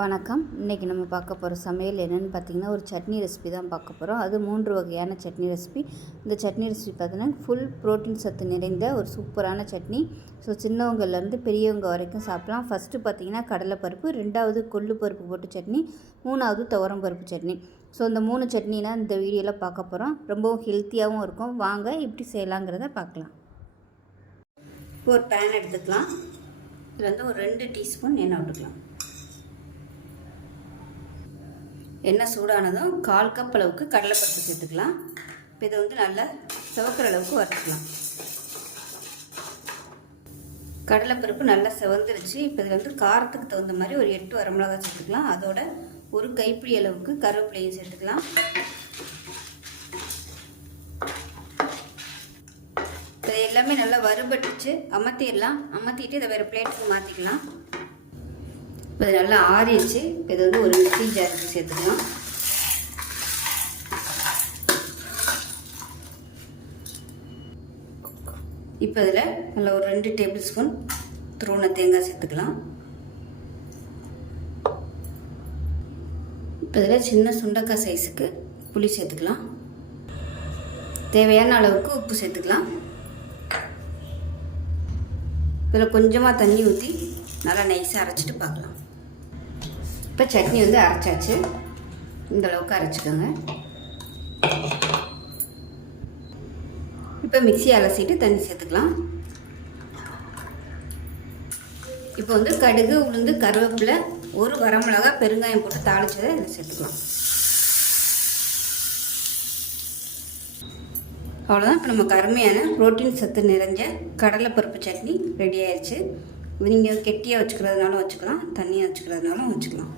வணக்கம். இன்றைக்கி நம்ம பார்க்க போகிற சமையல் என்னென்னு பார்த்தீங்கன்னா ஒரு சட்னி ரெசிபி தான் பார்க்க போகிறோம். அது மூன்று வகையான சட்னி ரெசிபி இந்த சட்னி ரெசிபி பார்த்தீங்கன்னா ஃபுல் புரோட்டீன் சத்து நிறைந்த ஒரு சூப்பரான சட்னி. ஸோ சின்னவங்கள்லேருந்து பெரியவங்க வரைக்கும் சாப்பிட்லாம். ஃபஸ்ட்டு பார்த்தீங்கன்னா கடலைப்பருப்பு ரெண்டாவது கொள்ளு பருப்பு போட்டு சட்னி மூணாவது துவரம் பருப்பு சட்னி. ஸோ இந்த மூணு சட்னினா இந்த வீடியோவில் பார்க்க போகிறோம். ரொம்பவும் ஹெல்த்தியாகவும் இருக்கும். வாங்க இப்படி செய்யலாங்கிறத பார்க்கலாம். இப்போ ஒரு பேன் எடுத்துக்கலாம். இதில் வந்து ஒரு ரெண்டு டீஸ்பூன் எண்ணெய் விட்டுக்கலாம். எண்ணெய் சூடானதும் கால் கப் அளவுக்கு கடலைப்பருப்பு சேர்த்துக்கலாம். இப்போ இதை வந்து நல்லா சிவக்கிற அளவுக்கு வறுத்துக்கலாம். கடலைப்பருப்பு நல்லா செவந்துருச்சு. இப்போ இதில் வந்து காரத்துக்கு தகுந்த மாதிரி ஒரு எட்டு வரமிளகா சேர்த்துக்கலாம். அதோட ஒரு கைப்பிடி அளவுக்கு கருவேப்பிலையும் சேர்த்துக்கலாம். இதை எல்லாமே நல்லா வறுபட்டுச்சு. அமர்த்திடலாம் அமர்த்திட்டு இதை வேறு பிளேட்டுக்கு மாற்றிக்கலாம் இப்போ இது நல்லா ஆறிடுச்சு. இப்போ இது வந்து ஒரு மிக்சி ஜாருக்கு சேர்த்துக்கலாம். இப்போ இதில் நல்லா ஒரு ரெண்டு டேபிள் ஸ்பூன் துருவன தேங்காய் சேர்த்துக்கலாம். இப்போ இதில் சின்ன சுண்டக்காய் சைஸுக்கு புளி சேர்த்துக்கலாம். தேவையான அளவுக்கு உப்பு சேர்த்துக்கலாம். இதில் கொஞ்சமாக தண்ணி ஊற்றி நல்லா நைஸாக அரைச்சிட்டு பார்க்கலாம். இப்போ சட்னி வந்து அரைச்சாச்சு இந்தளவுக்கு அரைச்சிக்கோங்க இப்போ மிக்சி அலசிட்டு தண்ணி சேர்த்துக்கலாம் இப்போ வந்து கடுகு உளுந்து கருவேப்பிலை ஒரு வரமிளகா பெருங்காயம் போட்டு தாளிச்சதை இதை சேர்த்துக்கலாம் அவ்வளோதான் இப்போ நமக்கு அருமையான புரோட்டீன் சத்து நிறைஞ்ச கடலைப்பருப்பு சட்னி ரெடி ஆயிடுச்சு நீங்கள் கெட்டியாக வச்சுக்கிறதுனாலும் வச்சுக்கலாம் தண்ணியாக வச்சுக்கிறதுனாலும் வச்சுக்கலாம்.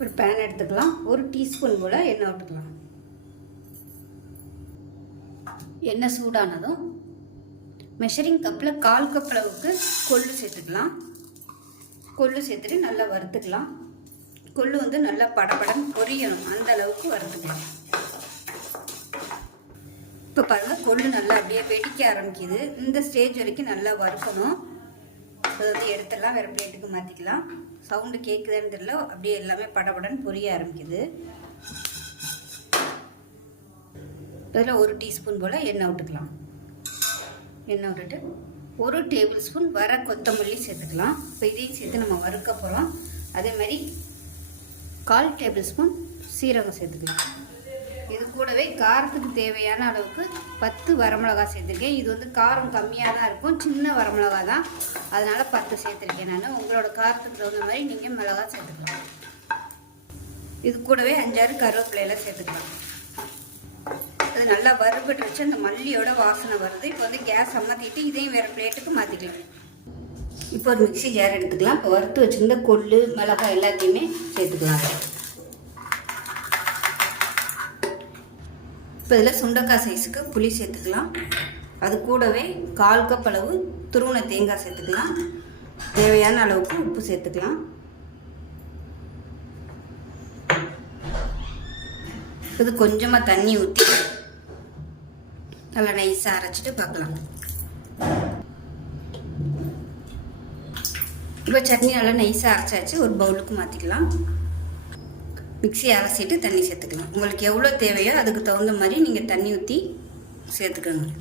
ஒரு பேன் எடுத்துக்கலாம். ஒரு டீஸ்பூன் போல் எண்ணெய் விட்டுக்கலாம். எண்ணெய் சூடானதும் மெஷரிங் கப்பில் கால் கப் அளவுக்கு கொள்ளு சேர்த்துக்கலாம். கொள்ளு சேர்த்துட்டு நல்லா வறுத்துக்கலாம். கொள்ளு வந்து நல்லா படபடம் பொரியணும். அந்த அளவுக்கு வறுத்துக்கலாம். இப்போ பாருங்கள் கொள்ளு நல்லா அப்படியே வெடிக்க ஆரம்பிக்குது. இந்த ஸ்டேஜ் வரைக்கும் நல்லா வறுக்கணும். அதை வந்து எடுத்துடலாம் வேறு பிளேட்டுக்கு மாற்றிக்கலாம் சவுண்டு கேட்குதுன்னு தெரியல அப்படியே எல்லாமே படபடன்னு பொரிய ஆரம்பிக்குது. இதில் ஒரு டீஸ்பூன் போல் எண்ணெய் விட்டுக்கலாம். எண்ணெய் விட்டுட்டு ஒரு டேபிள் ஸ்பூன் வர கொத்தமல்லி சேர்த்துக்கலாம். இப்போ இதையும் சேர்த்து நம்ம வறுக்க போகிறோம் அதே மாதிரி கால் டேபிள் ஸ்பூன் சீரகம் சேர்த்துக்கலாம். இது கூடவே காரத்துக்கு தேவையான அளவுக்கு பத்து வரமிளகா சேர்த்துருக்கேன். இது வந்து காரம் கம்மியாக தான் இருக்கும். சின்ன வரமிளகா தான் அதனால் பத்து சேர்த்துருக்கேன் நான். உங்களோட காரத்துக்கு தகுந்த மாதிரி நீங்கள் மிளகா சேர்த்துக்கலாம். இது கூடவே அஞ்சாறு கருவேப்பிலையெல்லாம் சேர்த்துக்கலாம். அது நல்லா வறுபட்டு வச்சு அந்த மல்லியோட வாசனை வருது. இப்போ வந்து கேஸ் அமர்த்திட்டு இதையும் வேறு பிளேட்டுக்கு மாற்றிக்கலாம் இப்போ ஒரு மிக்சி ஜார் எடுத்துக்கலாம். இப்போ வறுத்து வச்சுருந்த கொள்ளு மிளகாய் எல்லாத்தையுமே சேர்த்துக்கலாம். இப்போ இதில் சுண்டக்காய் சைஸுக்கு புளி சேர்த்துக்கலாம். அது கூடவே கால் கப் அளவு துருவன தேங்காய் சேர்த்துக்கலாம். தேவையான அளவுக்கு உப்பு சேர்த்துக்கலாம். இது கொஞ்சமாக தண்ணி ஊற்றி நல்லா நைஸாக அரைச்சிட்டு பார்க்கலாம். இப்போ சட்னி நல்லா நைஸாக அரைச்சாச்சு. ஒரு பவுலுக்கு மாற்றிக்கலாம் மிக்சியை அலசிட்டு தண்ணி சேர்த்துக்கலாம். உங்களுக்கு எவ்வளோ தேவையோ அதுக்கு தகுந்த மாதிரி நீங்கள் தண்ணி ஊற்றி சேர்த்துக்கணும்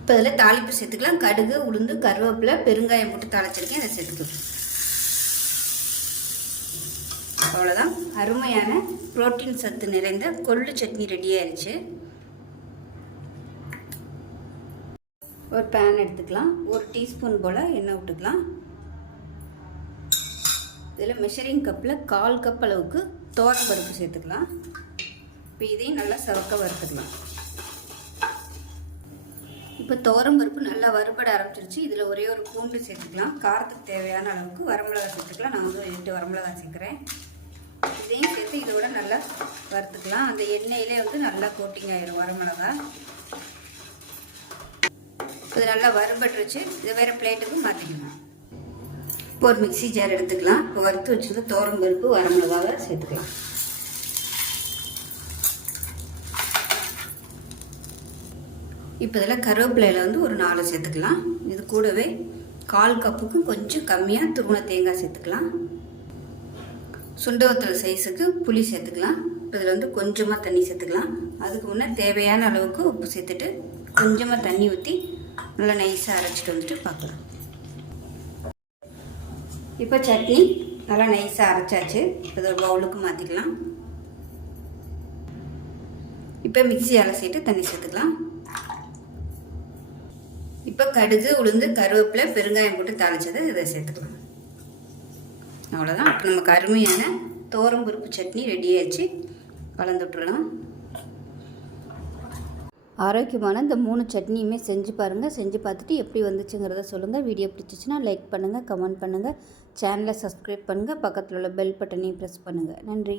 இப்போ இதில் தாளிப்பு சேர்த்துக்கலாம். கடுகு உளுந்து கருவேப்பிலை பெருங்காயம் போட்டு தாளிச்சிருக்கேன். அதை சேர்த்துக்கலாம் அவ்வளோதான். அருமையான புரோட்டீன் சத்து நிறைந்த கொள்ளு சட்னி ரெடி ஆயிடுச்சு. ஒரு பேன் எடுத்துக்கலாம். ஒரு டீஸ்பூன் போல் எண்ணெய் விட்டுக்கலாம். இதில் மெஷரிங் கப்பில் கால் கப் அளவுக்கு தோரம் பருப்பு சேர்த்துக்கலாம். இப்போ இதையும் நல்லா சவக்க வறுத்துக்கலாம். இப்போ தோரம் பருப்பு நல்லா வறுபட ஆரம்பிச்சிருச்சு. இதில் ஒரே ஒரு பூண்டு சேர்த்துக்கலாம். காரத்துக்கு தேவையான அளவுக்கு வரமிளகா சேர்த்துக்கலாம். நான் வந்து எட்டு வரமிளகா சேர்க்குறேன். இதையும் சேர்த்து இதோட நல்லா வறுத்துக்கலாம். அந்த எண்ணெயிலே வந்து நல்லா கோட்டிங் ஆயிரும் வரமிளகா. இது நல்லா வறுபட்டுருச்சு. இதை வேறு பிளேட்டுக்கு மாற்றிக்கலாம் இப்போ ஒரு மிக்சி ஜார் எடுத்துக்கலாம். இப்போ வறுத்து வச்சுருந்த தோரம் பருப்பு வரமிளகாவை சேர்த்துக்கலாம். இப்போ இதில் கருவேப்பிலையில் வந்து ஒரு நாலு சேர்த்துக்கலாம். இது கூடவே கால் கப்புக்கும் கொஞ்சம் கம்மியாக துருண தேங்காய் சேர்த்துக்கலாம். சுண்டவத்தில் சைஸுக்கு புளி சேர்த்துக்கலாம். இப்போ இதில் வந்து கொஞ்சமாக தண்ணி சேர்த்துக்கலாம். அதுக்கு முன்னே தேவையான அளவுக்கு உப்பு சேர்த்துட்டு கொஞ்சமாக தண்ணி ஊற்றி நல்லா நைஸாக அரைச்சிட்டு வந்துட்டு பார்க்கலாம். இப்போ சட்னி நல்லா நைஸாக அரைச்சாச்சு. இப்போ ஒரு பவுலுக்கு மாற்றிக்கலாம் இப்போ மிக்ஸி அலசிட்டு தண்ணி சேர்த்துக்கலாம். இப்போ கடுகு உளுந்து கருவேப்பிலை பெருங்காயம் போட்டு தாளிச்சதை இதை சேர்த்துக்கலாம். அவ்வளோதான் இப்போ நமக்கு அருமையான தோரம்பருப்பு சட்னி ரெடி ஆயிடுச்சு. கலந்து விட்டுறலாம் ஆரோக்கியமான இந்த மூணு சட்னியுமே செஞ்சு பாருங்கள் செஞ்சு பார்த்துட்டு எப்படி வந்துச்சுங்கிறத சொல்லுங்கள் வீடியோ பிடிச்சிச்சின்னா லைக் பண்ணுங்கள் கமெண்ட் பண்ணுங்கள் சேனலை சப்ஸ்கிரைப் பண்ணுங்கள் பக்கத்தில் உள்ள பெல் பட்டனையும் ப்ரெஸ் பண்ணுங்கள் நன்றி.